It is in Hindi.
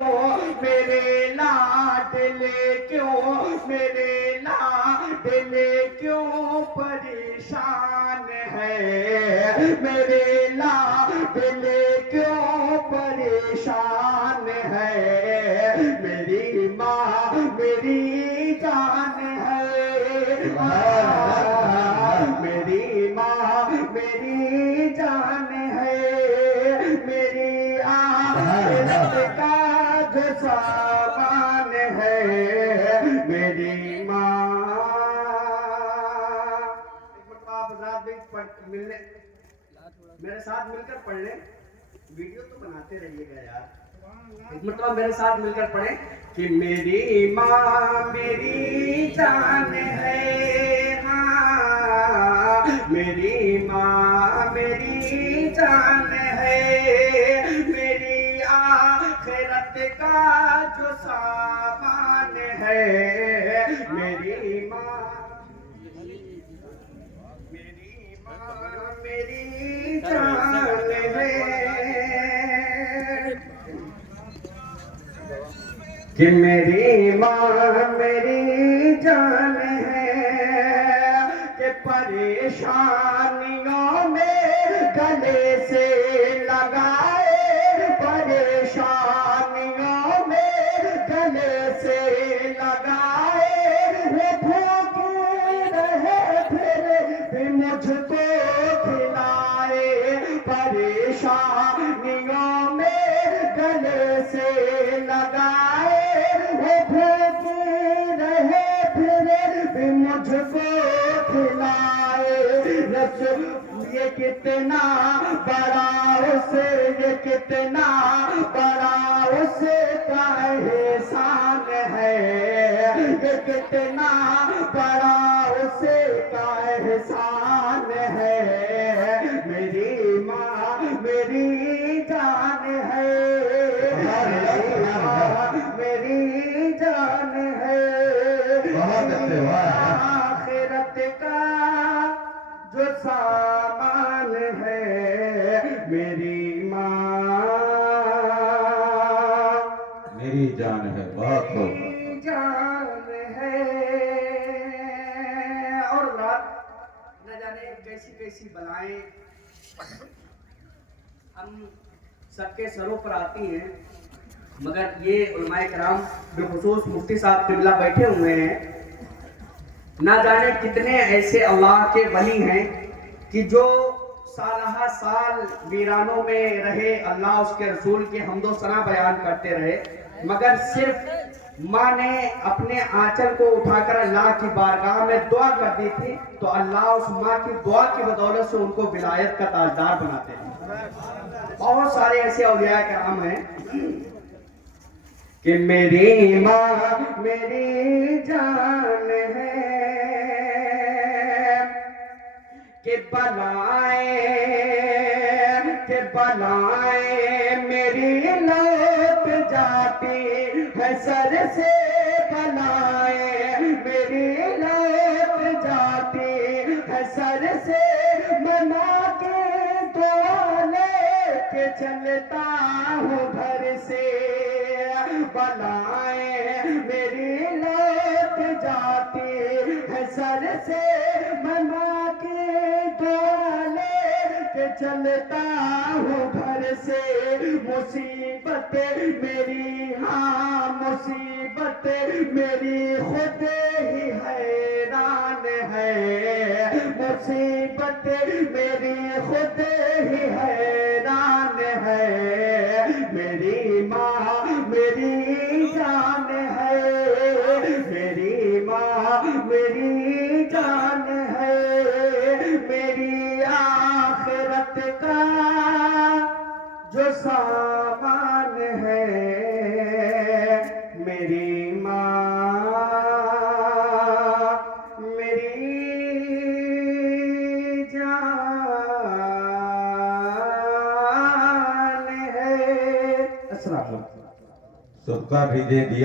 मेरे लाडले क्यों, मेरे लाडले क्यों परेशान है, मेरे लाडले क्यों परेशान है। मेरी माँ मेरी जान है, मेरी माँ मेरी जान है, मेरी आखिरत का जो सामान है, मेरी माँ। एक मतलब आप रात दिन मिलने मेरे साथ मिलकर पढ़ लें, वीडियो तो बनाते रहिएगा यार। एक मतलब मेरे साथ मिलकर पढ़े कि मेरी माँ मेरी जान है, हाँ मेरी माँ मेरी जान है, मेरी आखिरत का जो सामान है, मेरी माँ मेरी जान है, कि मेरी माँ मेरी जान है, कि परेशानियों में गले से लगाए, परेशानियों में गले से लगाए, वो भूखे रहे फिर मुझको खिलाए, परेशानियों में गले से लगाए, वो भूखे रहे फिर मुझको खिलाए। ये कितना बड़ा उसे, ये कितना बड़ा उसका एहसान है, ये कितना बड़ा उसका एहसान है। मेरी माँ मेरी जान है, मेरी माँ मेरी जान है, आखिरत का जो सामान है, मेरी माँ मेरी जान है। बहुत खूब। मेरी जान है। और रात न जाने कैसी कैसी बलाएं हम सबके सरों पर आती हैं, मगर ये उलमाए कराम बिलखुसूस मुफ्ती साहब किबला बैठे हुए हैं, ना जाने कितने ऐसे अल्लाह के वली हैं कि जो सालहा साल वीरानों में रहे, अल्लाह उसके रसूल के हम्दो सना बयान करते रहे, मगर सिर्फ माँ ने अपने आंचल को उठाकर अल्लाह की बारगाह में दुआ कर दी थी, तो अल्लाह उस माँ की दुआ की बदौलत से उनको विलायत का ताजदार बनाते हैं। बहुत सारे ऐसे औलिया कराम हैं कि मेरी माँ मेरी जान है, कि बलाएं मेरी लौट जाती है सर से, बलाएं मेरी लौट जाती है सर से, मना के दुआ लेके चलता हूँ घर से, बलाएं मेरी लौट जाती है सर से, मना के दुआ लेके चलता हूँ घर से। मुसीबत मेरी, हाँ मुसीबत मेरी खुद ही हैरान है, मुसीबत मेरी खुद ही हैरान है। मेरी माँ मेरी जान है, मेरी माँ मेरी जान है, मेरी आखिरत का जो सामान है, मेरी माँ मेरी जान है। अस्सलाम वालेकुम। सबका भी दे दिया।